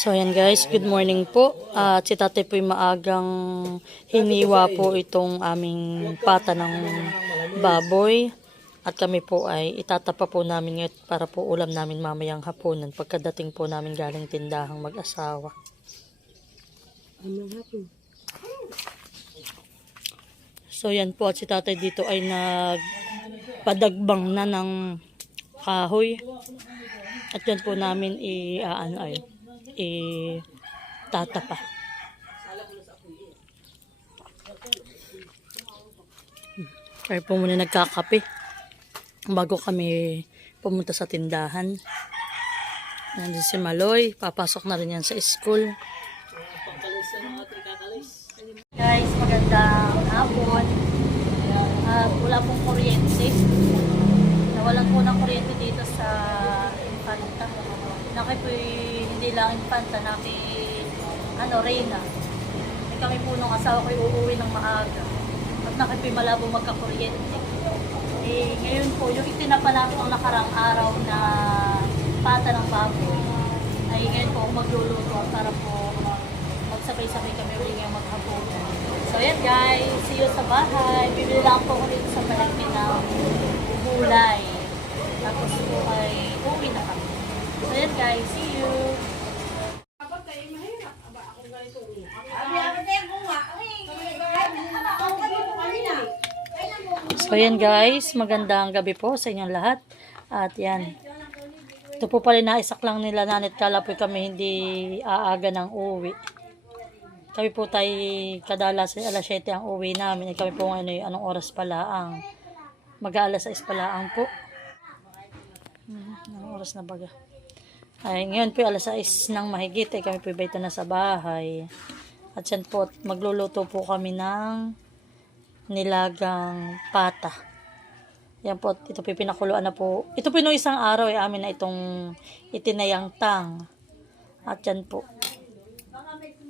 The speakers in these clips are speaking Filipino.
So ayan guys, good morning po. At si tatay po'y maagang hiniwa po itong aming pata ng baboy. At kami po ay itatapa po namin ngayon para po ulam namin mamayang hapunan pagkadating po namin galing tindahang mag-asawa. So yan po, at si tatay dito ay nagpadagbang na ng kahoy. At yan po namin tatapa. Kaya po muna nagkakape bago kami pumunta sa tindahan. Nandun si Maloy, papasok na rin yan sa school. Guys, magandang hapon. Wala pong kuryente. Nawalan po ng kuryente dito sa Infanta. Naki po hindi lang Infanta, naki Reyna. Kami po nung asawa ko uuwi ng maaga. At naki po malabo magkakuryente. Ngayon po, yung itinapa namin ang nakarang araw na pata ng baboy, ay ngayon po magluluto para po magsabay-sabay kami ulit ngayong maghapunan. So yan guys, see you sa bahay. Bibili lang po ko dito sa palengke ng gulay. Tapos po ay uwi na kami. So yan guys, see you! So yan guys, magandang gabi po sa inyong lahat. At yan, ito po pala naisak lang nila nanit, kala po kami hindi aaga ng uwi. Kami po tayo kadalas alas 7 ang uwi namin. Kami po ngayon anong oras pala ang mag-aalas 6 pala ang po. Anong oras na baga? Ay, ngayon po alas 6 ng mahigit. Kami po iba na sa bahay. At yan po, magluluto po kami ng nilagang pata. Yan po, ito po pinakuluan na po. Ito po nung isang araw amin na itong itinayang tang. At yan po,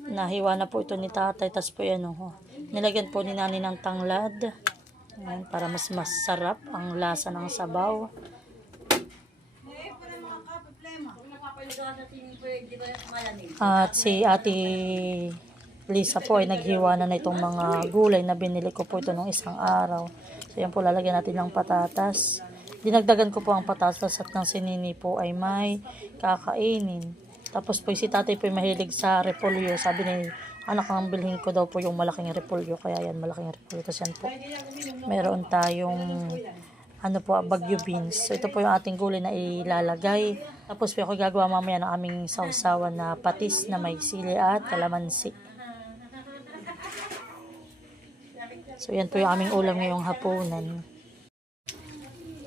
nahiwa na po ito ni tatay. Tapos po yan, nilagyan po ni nani ng tanglad. Ayan, para mas masarap ang lasa ng sabaw. At si Ate Lisa po ay naghiwa na itong mga gulay na binili ko po ito nung isang araw. So yan po, lalagyan natin ng patatas. Dinagdagan ko po ang patatas at ng sinini po ay may kakainin. Tapos po si tatay po ay mahilig sa repolyo. Sabi ni anak, ang bilhin ko daw po yung malaking repolyo. Kaya yan, malaking repolyo. Tapos yan po, meron tayong bagyo beans. So ito po yung ating gulay na ilalagay. Tapos po ako gagawa mamaya ng aming sausawan na patis na may sili at kalamansi. So yan po yung aming ulam ngayong hapunan.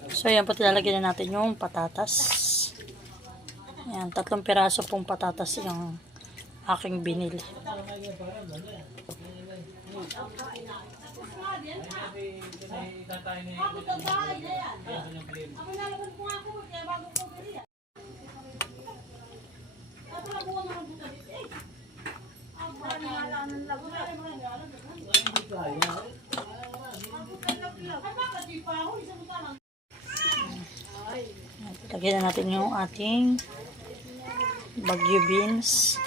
So yan po, tilalagyan na natin yung patatas. Yan, 3 piraso pong patatas yung aking binili. Lagyan na natin yung ating bagyo beans.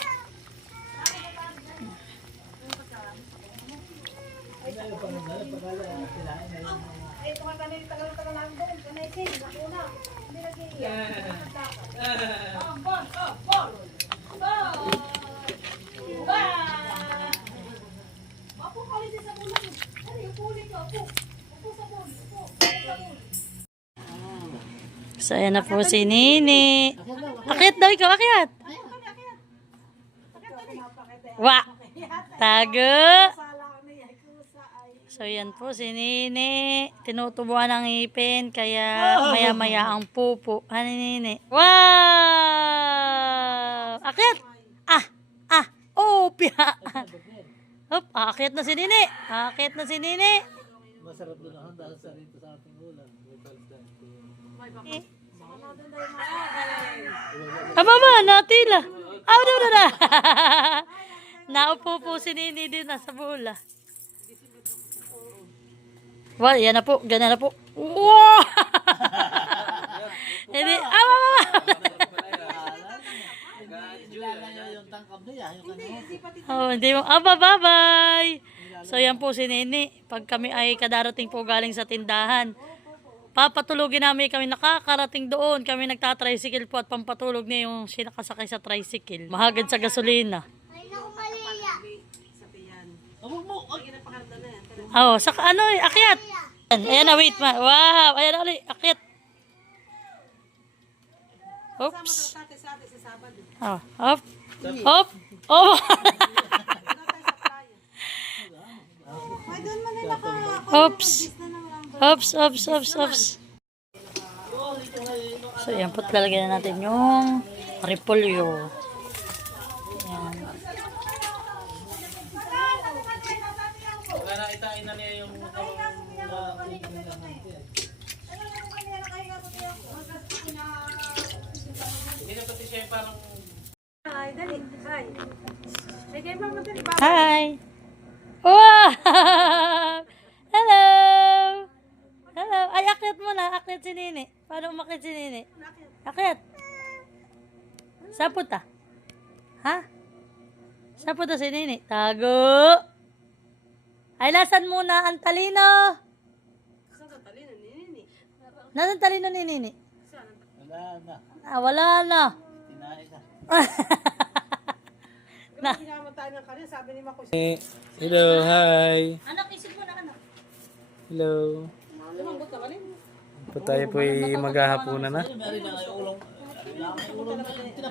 So, ayan na po si Nini. Akyat daw ikaw, akyat. Wa! Tago! So, ayan po si Nini. Tinutubuan ng ngipin, kaya maya-maya ang pupo. Ano, Nini? Wow! Akyat! Oh, piya! Hop, akyat na si Nini. Akyat na si Nini. Masarap doon ang dahil sa rito sa ating ulam. Mama, natila. Na. Naupo po si Nini din nasa bola. Well, yan na po. Ganyan na po. Wow! Hindi. Mama. Nilalayo yung tangkab niya. Yung ano. Oh, hindi mo. Bye-bye. So, yan po si Nini. Pag kami ay kadarating po galing sa tindahan, papatulogin namin kami nakakarating doon. Kami nagtatricycle po at pampatulog niya yung sinakasakay sa tricycle. Mahagad sa gasolina. Oh, saka ano eh, akyat. Ayan na, wait ma. Wow, ayan na ulit, akyat. Oops. Oh, hop. Hop. Oh. Oops. Oops, oops, oops, oops. So, yan po, lalagyan na natin yung repolyo. Yan. Itain na niya yung hindi na pati siya yung parang Hi, dali. Hi. Ay, kayo mama dali. Hi! Wow! Hello! Hello! Ay, akyat mo na. Akyat si Nini. Paano umakyat si Nini? Akyat. Saan punta? Ha? Saan punta si Nini? Tago! Ay, lasan muna ang talino? Saan ka talino ni Nini? Nasaan talino ni Nini? wala na. Ah, wala na. Tinain na. Grabe naman tayo ng kanina. Sabi ni Mako. Hello, hi. Anak, isip mo na anak. Hello. Lumagot ka kanina. Po tayo po maghahapunan na. Ay,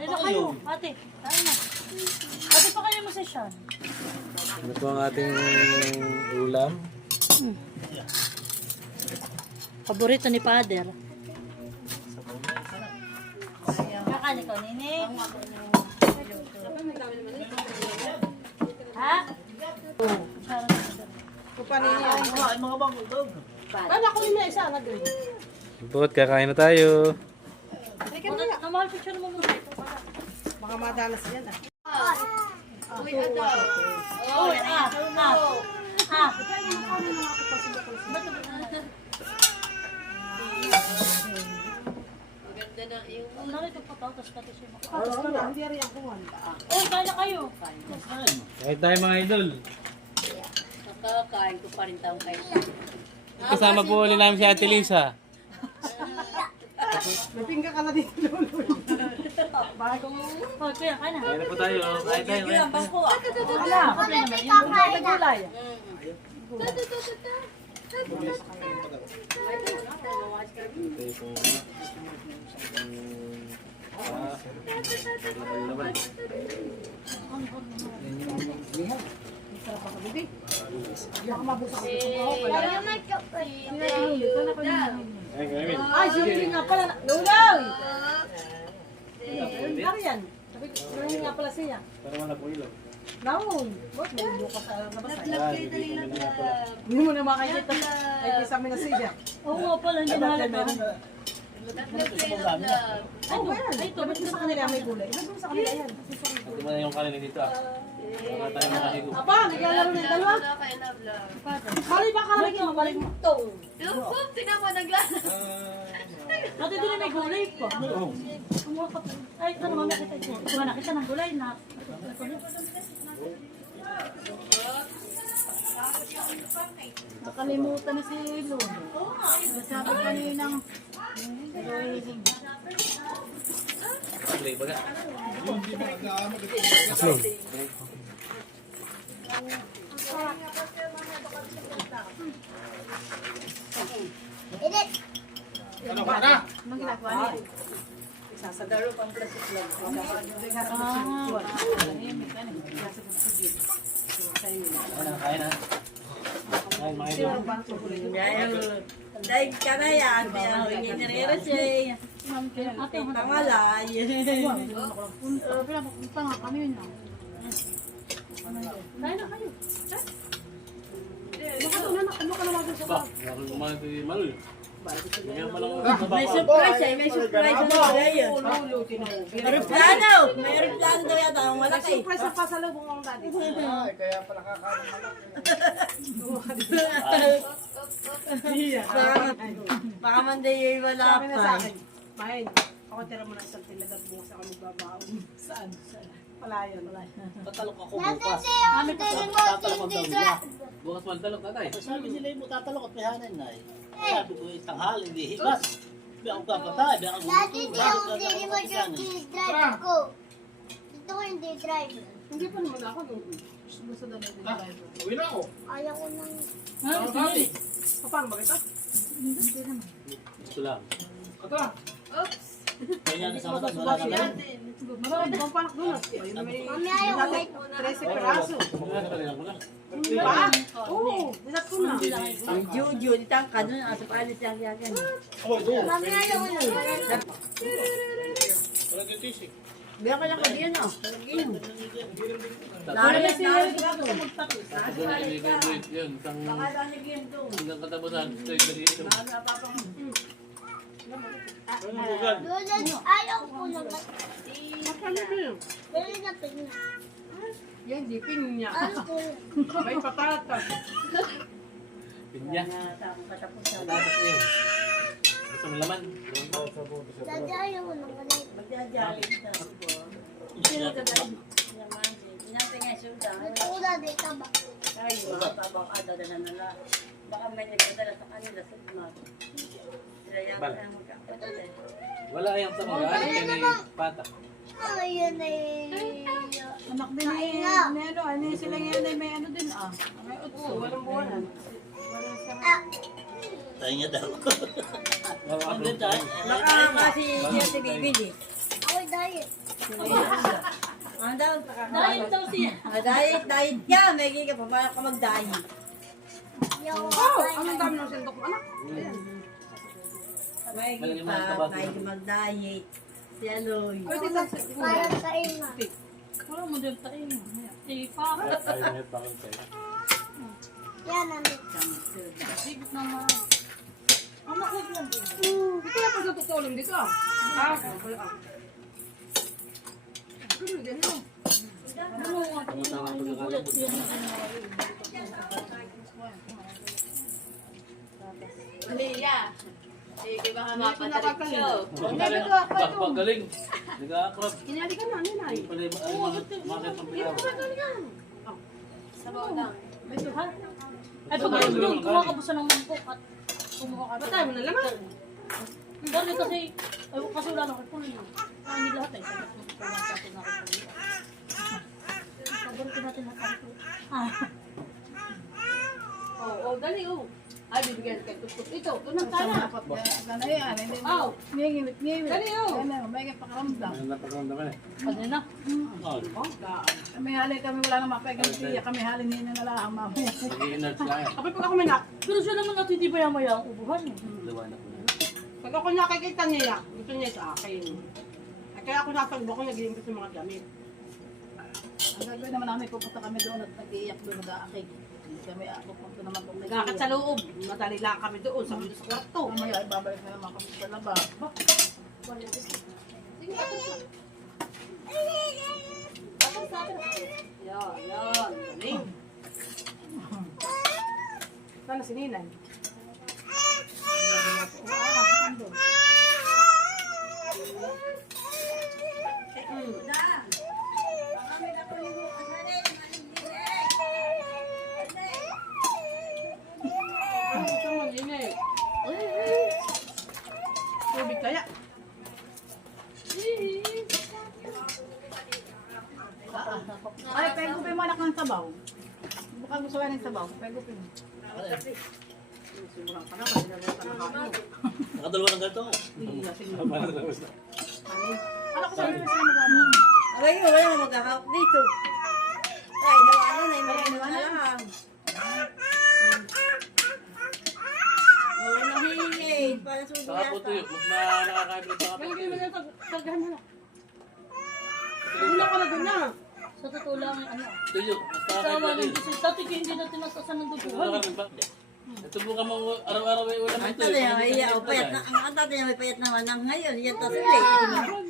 na kayo. Ate, tayo na. Ate, pa kayo mo session. Ano po ang ating ulam? Paborito ni Father. Kakain ko, Nini. Ha? Kupani niya. Ay, mga bang dog. Ano ako yung may isa? Nag-green. Bukod, kakain na tayo. Teka mo nga. Kamahal picture mo muna ito. Baka madalas yan ah. Oh, narito pa to, tapos pati siya. Hindi rin ang kuwan. Uy, kaya kayo. Kahit tayo mga idol. Nakakain ko pa rin taong kayo. Kasama po ulit namin si Ate Lisa. May pingga ka na dito. Bago mo. Oh, kaya ka na. Kaya na po tayo. Kaya tayo. Wala, kapre naman. Yung Gulay. Ay, siyempre nga pala. Lulaw! Ano yan? Sabi nga pala siya. Para wala po ilaw. Naon. Ba't may bukas sa labas? Hindi mo na makakita. Ay, kisame na siya. Oo nga pala, hindi nahalata. Ano yan? Ay, ito. Ba't sa kanila may gulay? Ba't sa kanila yan? Ito mo na yung kanin dito ah. Para tayo makahigo. Aba, naglalaro na yung dalawa. Bali ba kalagay mo? Balik mo. Tingnan mo, naglala. Ate, doon na may gulay pa. Ay, ito naman nakita ito. Ito nga nakita ng gulay na. Nakalimutan na si Lord. Sabi kaninang Play baga. anong ginagawa niya? Sasadaro pang plastic lang. Kain na. Kain mga idol. Dahil ka na yan, kaya nire siya. Ate, Pangalay. kaya na kayo. Ba, wala kumain si Malul. Ngayon pa lang May surprise siya, may surprise siya na yun. Aeroplano! May aeroplano daw yata, ang malaki. Surprise sa pasalubong ang daddy. Baka man day yung wala Sabi na sa pa. akin, Mahin, Ako tira mo na isang tilagat bukas ako nagbabaon. Saan? Palayan. Tatalok ako bukas. Tatalok ang daw nila. Bukas man talok tatay. Sabi nila yung tatalok at pihanan na eh. Sabi ko tanghal, hindi hibas. Di ako kapatay, di ako Dati di ako deliver yung drive ko. Dito ko yung drive. Hindi pa naman ako nung gusto na yung driver. Uwi na ako. Ayaw ko nang... Paano ba kita? Ito lang. Kaya na sa mata, wala ka lang. Marami bang panak doon? Mami, ayaw ko may... 13 peraso. Kailangan ko na. Diba? Oo, nilat ko na. Ang Juju, itang ka doon, asa pa alis yung yagan. Mami, ayaw ko na. Wala yung tisik. Biya ka lang ka diyan, oh. Lagyan. Para may sinari ko Ito na ibigay yun. Baka lalagyan doon. Hanggang katapusan. Straight na dito. Lola, ayaw ko na. Pero na pina. Yan, dipin niya. Ayaw ko. May patata. Pinya. Patapos na. Tapos na yun. Gusto mo laman? Dati ayaw ko na. Magdadyalit na. Sino ka Naman, inapin nga suda. Dito ko na dito ba? Ay, mga tabang adala na nala. Baka may nagdadala sa kanila sa mga. Sila yan ang magkakadala. Wala yung sa mag-aaral. Kaya na yung patak. Ayun ay... Anak din ni ano sila yan ay may ano din may utso, walang buwanan. Tayo niya daw. Ang Baka kasi siya si Bibi. Ako'y diet. Ang daw, Dahil daw siya. diet ka. May ka pa, paano ka mag-diet? Ayaw ko. Anong dami ng sendok mo anak? May pa, may mag-diet. Si Aloy. Pwede ka Para sa ina. Wala mo din tayo. Eh, para. Ay, may pakal tayo. Yan ang Sigit naman. Ang makit lang din. Ito na pa sa tutulong dito. Wala. Pero din no. Ano nga, Tama-tama ang pagkakalabot. Hindi ko nakakalim. Pagaling. Nag-aakrab. Kinali ka na, ninay. Pala yung makit ng pilaw. Ay, pag doon, kumakabusa ng mangkok at kumuha ka. Batay mo na lang. Dahil kasi, kasi wala nang kapunan yun. Hindi lahat eh. Pagalitin natin ang kanto. Oo, dali oh. Ay, bibigyan ka tutok. Ito, tunang ka na. Sana yan, hindi mo. Aw, Ngingimit. dali oh. Ano, may pakaramdam. Ano na pagkakamdaman eh? Ano na? Oh, Kami halin kami wala nang mapegang tiya. Kami halin nina na lang mamaya. nag-i-energe lang eh. Kapag pag ako may nak, Pero siya naman natin di maya-maya ang ubuhan eh. Liwanag ko na. pag ako nakikita niya, gusto niya sa akin. Ay, kaya ako nasagbo ko, nag-iimbit ng mga gamit. Ang gagawin naman namin, pupunta kami doon at nag-iiyak doon nag-aakig. Kami pupunta naman kung Nagkakat sa loob, madali lang kami doon, sa mundo sa kwarto. Mamaya ay babalik na naman kami sa labas. Yan, yan, galing. Sana si Ninay. Ano gusto mo, Ninay? Tubig kaya? Ay, pegupin mo anak ng sabaw. Baka gusto ka ng sabaw, pegupin mo. Simurang ka na, kasi nagawin ka na kain. Nakadalawa ng ganito. Iya, sige. Para sa gusto. Alam ko sabi na sila mag-ano. Aray, wala nang magkakahap dito. Ay, nawanan na, may iwan na lang. Oo, nahingin. Para Saka susi po ito yata. yun. Mas na nakakabit sa kapit. Bigyan mo na, tagdahan mo na. Una ka na doon na. Sa totoo lang, ano, Ito yun. Mas kasama nakakabit ng yun. gusto. Dati hindi natin nasasan ng duguhan. Ito po ka mo araw-araw ay ulam Ang ito. tatay niya, may payat na, ang tatay niya may payat naman ng ngayon. Yan to sila.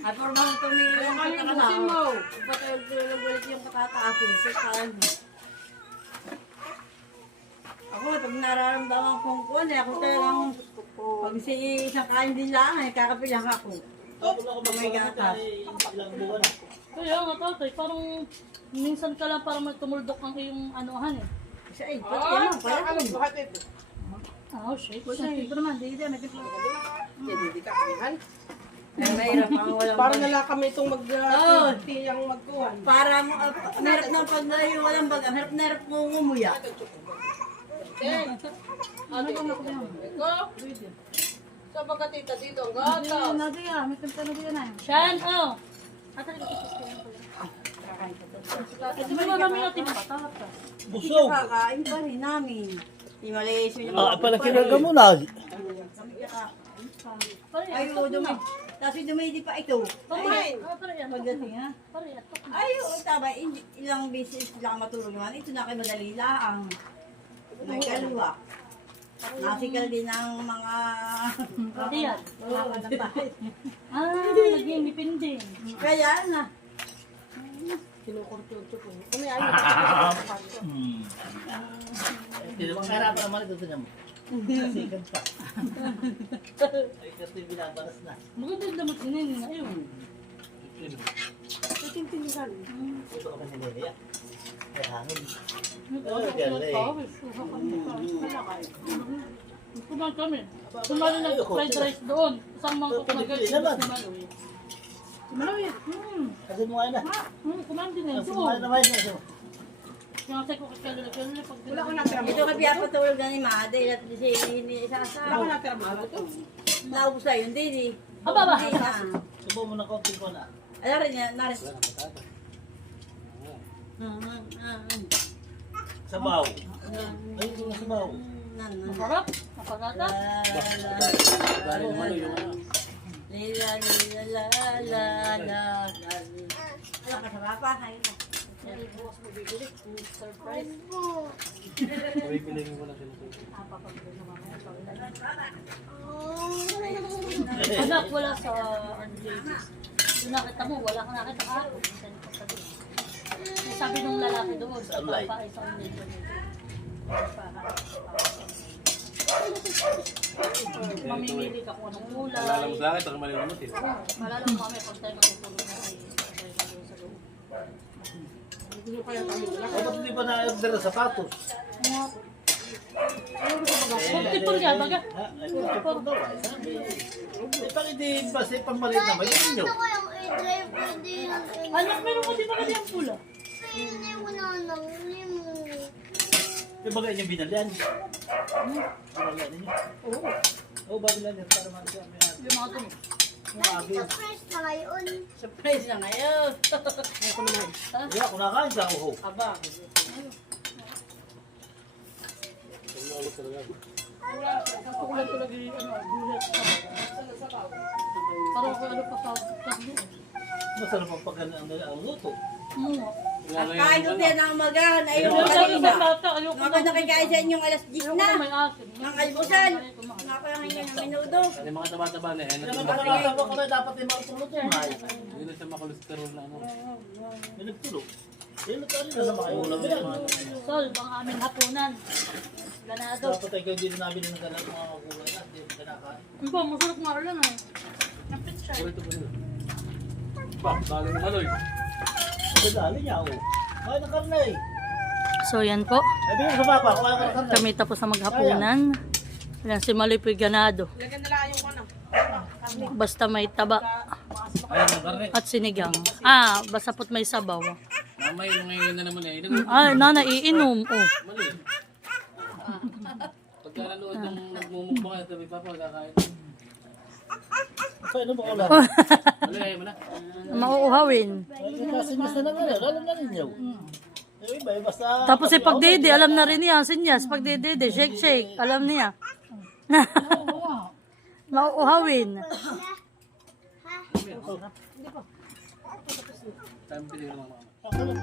At formahan ito ni yung Ano yung pagkakalaw. busin mo? Patay yung patataapon sa kaan. Ako, pag nararamdaman kong kuwan, ako talagang pag si isang kain din lang, ay kakapilang ako. Tapos ako magpapagod ilang buwan. Kaya nga tatay, parang minsan ka lang parang may tumuldok ang iyong anuhan eh. Siya ay, Ah, ano, buhat ito. Oh, shit. Wala, timpla naman. Di may timpla. Hindi ka kanihan. ay mahirap ang walang Parang nala kami itong tiyang magkuhan. Para mo, mahirap ng pag walang bag, ang hirap mo ngumuya. Ano ba ako yan? Sa pagkatita dito, ang Hindi, gatas. Nadia. May timpla na diyan na. Shan, oh. Atay, ikikiss ko yan pala. Ito ba marami natin patatap ka? Busog. Kakain pa rin namin. Di malayas yun. Ah, pala kinaga mo na. Ay, oo, dumay. Tapos dumay di pa ito. Pare, pare yan. Pagdating ha. Pare yan. Ay, oo, tama. Ilang beses lang matulog naman. Ito na kay madali lang. May kalwa. Nasikal din ang mga... Pati yan. Ah, naging dipindi. Kaya na. Kinukontrol ko. Kami ay Hindi naman kahirapan naman ito sa mo. Sikat pa. Ay, kasi binabaras na. Maganda yung damot sinin ngayon. tintindihan. Ito ka pa nilaya. Ay, hangin. Kumain kami. Sumali na fried rice doon. Isang mangkok na galit. Malawi. Kasi mo nga na. Kumain din eh. Kasi mo nga naman yun. Yung kasi ko kakilala pag Wala ko natira mo. Ito ka pinapatulog na ni Mada. Ilat di siya hindi Wala ko isasama. natira mo. Ito. Naubos na yun, hindi. Aba ba? Hindi na. Subo mo na konti ko na. Alam rin niya, narin. Sabaw. Ay, ito na sabaw. Masarap. Napagata. Galing naman yung Lila, lila, la, la, la, la. Alam ka, sarapa. Ayun na. Surprise. Bibiling ko na sila. Anak, wala sa Angelis. Yung nakita mo, wala kang nakita ka. Sabi nung lalaki doon, sa papa ay sa Angelis. Mamimili ka kung anong kulay. Alam mo sa akin, taka malilimot eh. Malala mo kami pag tayo matutulog na ay tayo doon sa loob. Ay, ba't hindi pa na-order na sapatos? Multiple yan, baga. Ha? Ay, multiple daw. Ay, sabi. Eh, pag hindi basta pambalit na, may yun nyo. Gusto ko yung i-drive, pwede yung Anak, meron mo di ba kasi ang pula? hindi mo na nanguli mo. Yung bagay niyong binalian. Binalian ninyo. Oo. Oo, babilan niya para mag-sabi natin. Yung mga tunog. Dahil surprise na ngayon. Surprise na ngayon. Kaya, kung nakain sa uho. Aba. Gusto ko lang talaga yung gulat. Parang ako ano pa sa Facebook. Masarap ang pagkana ang luto. At kain ko din ang umagahan. Ayun, Yung sabi kanina. sa tata, ayoko Mga nakikain sa inyong alas 10 Ayoko na. na may asin. Ng almusal. Nakakain ng minudo. Ano yung mga taba-taba na eh. Kaya magkakalawa ko na dapat yung magtulot yung may. Hindi na siya makolesterol na ano. May nagtulot. Eh, luto rin na sa makaiulam yan. Sol, bang aming hapunan. Ganado. Dapat ay kayo din nabili ng ganang mga kulay na. Hindi mo kinakain. Ang ba, masarap nga ulan eh. Ang pizza. Ito po nila. Ba, galing naman oy. Madali niya, oh. Kaya ng karne eh. So yan po. Ay, bigyan sa papa, kuha ka ng karne. Kami tapos na maghapunan. Yan si Malipoy Ganado. Lagyan nila yung ano. Basta may taba Ayun ang karne. at sinigang. Ah, basta pot may sabaw. Mamay, yung ngayon na naman eh. Ay, nana, iinom. Oh. Mali. Pagka nanood ng nagmumukbang ka, sabi papa, kakain. Kaya ano ba ulam? Mali, ayaw mo na. Mauuhawin. Kasinyas na lang ano, lalo na ninyo. Eh, iba, basta... Tapos si pagdede, alam na rin niya. Sinyas, pagdede, shake, shake. Alam niya. Mauuhawin. Time pili ko naman. Ako lang,